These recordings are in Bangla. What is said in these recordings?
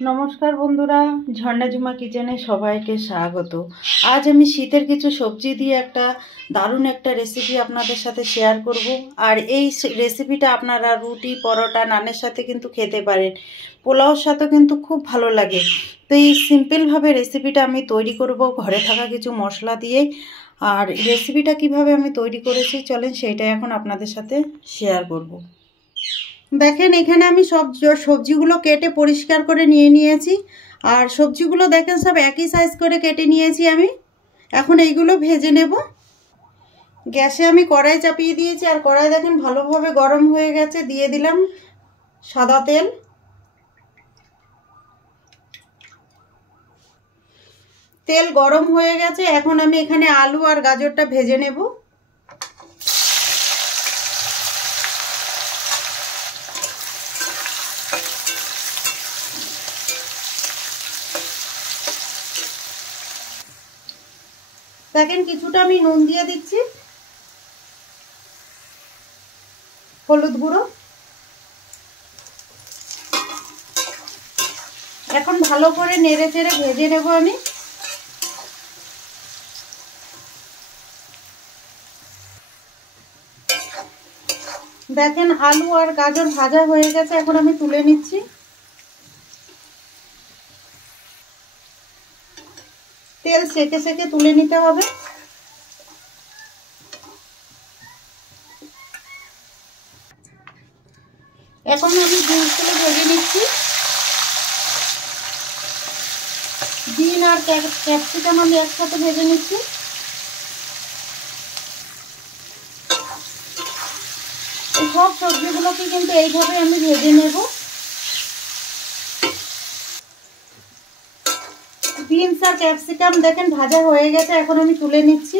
নমস্কার বন্ধুরা, ঝর্ণা ঝুমা কিচেনে সবাইকে স্বাগত। আজ আমি শীতের কিছু সবজি দিয়ে একটা দারুণ একটা রেসিপি আপনাদের সাথে শেয়ার করব। আর এই রেসিপিটা আপনারা রুটি, পরোটা, নানের সাথে কিন্তু খেতে পারেন, পোলাওর সাথেও কিন্তু খুব ভালো লাগে। তো এই সিম্পলভাবে রেসিপিটা আমি তৈরি করব ঘরে থাকা কিছু মশলা দিয়ে। আর রেসিপিটা কিভাবে আমি তৈরি করেছি চলেন সেইটাই এখন আপনাদের সাথে শেয়ার করব। দেখেন এখানে আমি সব সবজিগুলো কেটে পরিষ্কার করে নিয়ে নিয়েছি। আর সবজিগুলো দেখেন সব একই সাইজ করে কেটে নিয়েছি আমি। এখন এইগুলো ভেজে নেব। গ্যাসে আমি কড়াই চাপিয়ে দিয়েছি, আর কড়াই দেখেন ভালোভাবে গরম হয়ে গেছে। দিয়ে দিলাম সাদা তেল। তেল গরম হয়ে গেছে, এখন আমি এখানে আলু আর গাজরটা ভেজে নেব। দেখেন কিছুটা আমি নুন দিয়ে দিচ্ছি, হলুদ গুঁড়ো। এখন ভালো করে নেড়ে চেড়ে ভেজে নেব আমি। দেখেন আলু আর গাজর ভাজা হয়ে গেছে, এখন আমি তুলে নিচ্ছি। তেল সেকে সেকে তুলে নিতে হবে। এখন আমি বিনসগুলো ভেজে নিচ্ছি। বিন আর ক্যাপসিকাম আমি একসাথে ভেজে নিচ্ছি। এই সব সবজিগুলোকে কিন্তু এইভাবে আমি ভেজে নেব। বিনস আর ক্যাপসিকাম দেখেন ভাজা হয়ে গেছে, এখন আমি তুলে নিচ্ছি।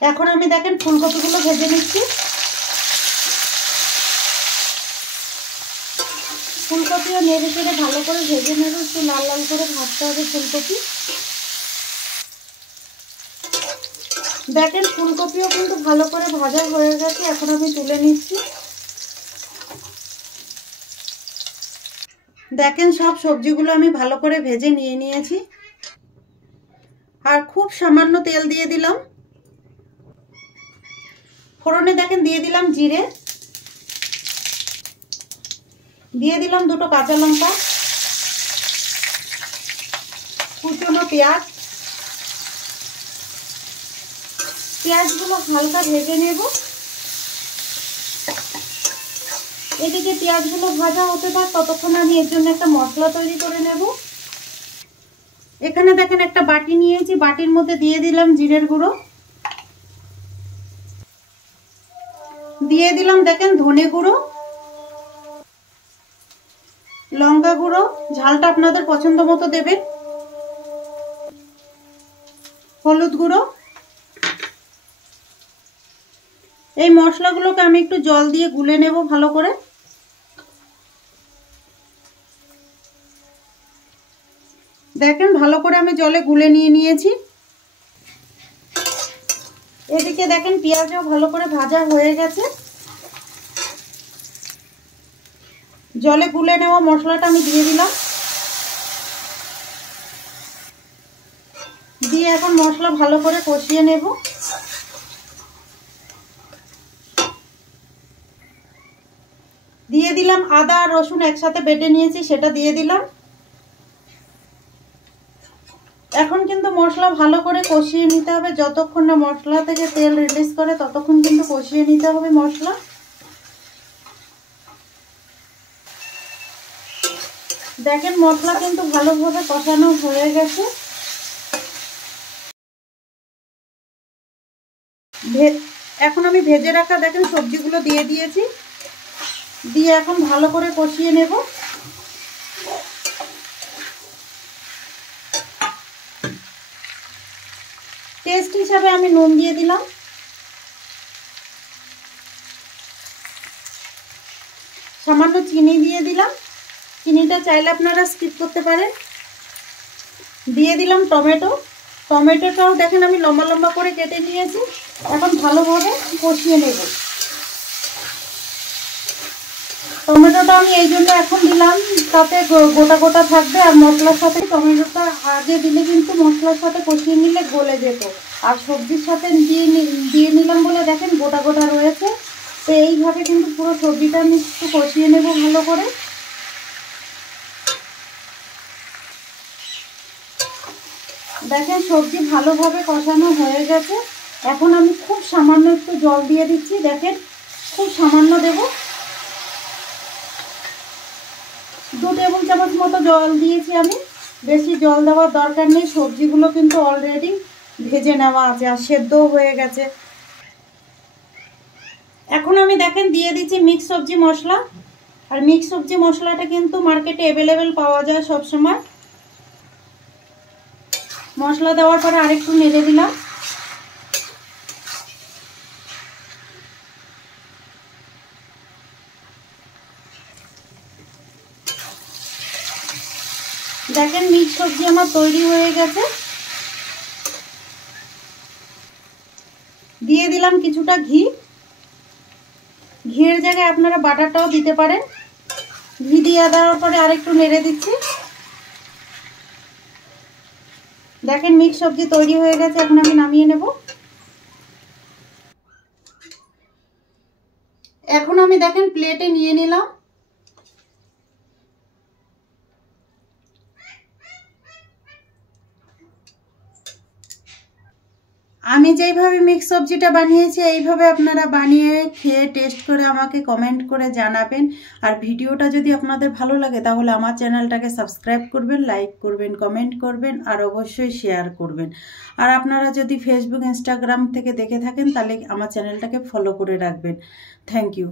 এখন আমি দেখেন ফুলকপিগুলো ভেজে নিচ্ছি। ফুলকপিও নেড়ে চেড়ে ভালো করে ভেজে নেব, একটু লাল লাল করে ভাজতে হবে ফুলকপি। দেখেন ফুলকপিও কিন্তু ভালো করে ভাজা হয়ে গেছে, এখন আমি তুলে নিচ্ছি। দেখেন সব সবজিগুলো আমি ভালো করে ভেজে নিয়ে নিয়েছি। আর খুব সামান্য তেল দিয়ে দিলাম। ফোড়নে দেখেন দিয়ে দিলাম জিরে, দিয়ে দিলাম দুটো কাঁচা লঙ্কা, কুচনো পেঁয়াজ। পেঁয়াজগুলো হালকা ভেজে নেব। এদিকে পেঁয়াজগুলো ভাজা হতে থাক, ততক্ষণ আমি এর জন্য একটা মশলা তৈরি করে নেব। এখানে দেখেন একটা বাটি নিয়েছি, বাটির মধ্যে দিয়ে দিলাম জিরের গুঁড়ো, দিয়ে দিলাম দেখেন ধনে গুঁড়ো, লঙ্কা গুঁড়ো, ঝালটা আপনাদের পছন্দ মতো দেবেন, হলুদ গুঁড়ো। এই মশলাগুলোকে আমি একটু জল দিয়ে গুলে নেব ভালো করে। দেখেন ভালো করে আমি জলে গুলে নিয়ে নিয়েছি। এদিকে দেখেন পেঁয়াজও ভালো করে ভাজা হয়ে গেছে। জলে গুলে নেওয়া মশলাটা আমি দিয়ে দিলাম। দিয়ে এখন মশলা ভালো করে কষিয়ে নেব। দিয়ে দিলাম আদা আর রসুন একসাথে বেটে নিয়েছি, সেটা দিয়ে দিলাম। এখন কিন্তু মশলা ভালো করে কষিয়ে নিতে হবে, যতক্ষণ না মশলা থেকে তেল রিলিজ করে ততক্ষণ কিন্তু কষিয়ে নিতে হবে মশলা। দেখেন মশলা কিন্তু ভালোভাবে কষানো হয়ে গেছে। এখন আমি ভেজে রাখা দেখেন সবজিগুলো দিয়ে দিয়েছি, দিয়ে এখন ভালো করে কষিয়ে নেব। টেস্ট হিসাবে আমি নুন দিয়ে দিলাম, সামান্য চিনি দিয়ে দিলাম। চিনিটা চাইলে আপনারা স্কিপ করতে পারেন। দিয়ে দিলাম টমেটো। টমেটোটাও দেখেন আমি লম্বা লম্বা করে কেটে নিয়েছি। এখন ভালোভাবে কষিয়ে নেব। টমেটোটা আমি এই জন্য এখন দিলাম, তাতে গোটা গোটা থাকবে। আর মশলার সাথে টমেটোটা আগে দিলে কিন্তু মশলার সাথে কষিয়ে নিলে গলে যেত, আর সবজির সাথে দিয়ে নিলাম বলে দেখেন গোটা গোটা রয়েছে। তো এইভাবে কিন্তু পুরো সবজিটা আমি একটু কষিয়ে নেব ভালো করে। দেখেন সবজি ভালোভাবে কষানো হয়ে গেছে। এখন আমি খুব সামান্য একটু জল দিয়ে দিচ্ছি, দেখেন খুব সামান্য দেব, 2 টেবিল চামচ মতো জল দিয়েছি আমি। বেশি জল দেওয়ার দরকার নেই, সবজিগুলো কিন্তু অলরেডি ভেজে নেওয়া আছে আর সেদ্ধও হয়ে গেছে। এখন আমি দেখেন দিয়ে দিচ্ছি মিক্স সবজি মশলা। আর মিক্স সবজি মশলাটা কিন্তু মার্কেটে অ্যাভেলেবেল পাওয়া যায় সব সময়। মশলা দেওয়ার পরে আরেকটু নেড়ে দিলাম। দেখেন মিক্স সবজি আমার তৈরি হয়ে গেছে। দিয়ে দিলাম কিছুটা ঘি, ঘিয়ের জায়গায় আপনারা বাটারটাও দিতে পারেন। ঘি দিয়ে দেওয়ার পরে আরেকটু নেড়ে দিচ্ছি। দেখেন মিক্স সবজি তৈরি হয়ে গেছে, এখন আমি নামিয়ে নেব। এখন আমি দেখেন প্লেটে নিয়ে নিলাম। আমি যেইভাবে মিক্স সবজিটা বানিয়েছি এইভাবে আপনারা বানিয়ে খেয়ে টেস্ট করে আমাকে কমেন্ট করে জানাবেন। আর ভিডিওটা যদি আপনাদের ভালো লাগে তাহলে আমার চ্যানেলটাকে সাবস্ক্রাইব করবেন, লাইক করবেন, কমেন্ট করবেন আর অবশ্যই শেয়ার করবেন। আর আপনারা যদি ফেসবুক ইনস্টাগ্রাম থেকে দেখে থাকেন তাহলে আমার চ্যানেলটাকে ফলো করে রাখবেন। Thank you.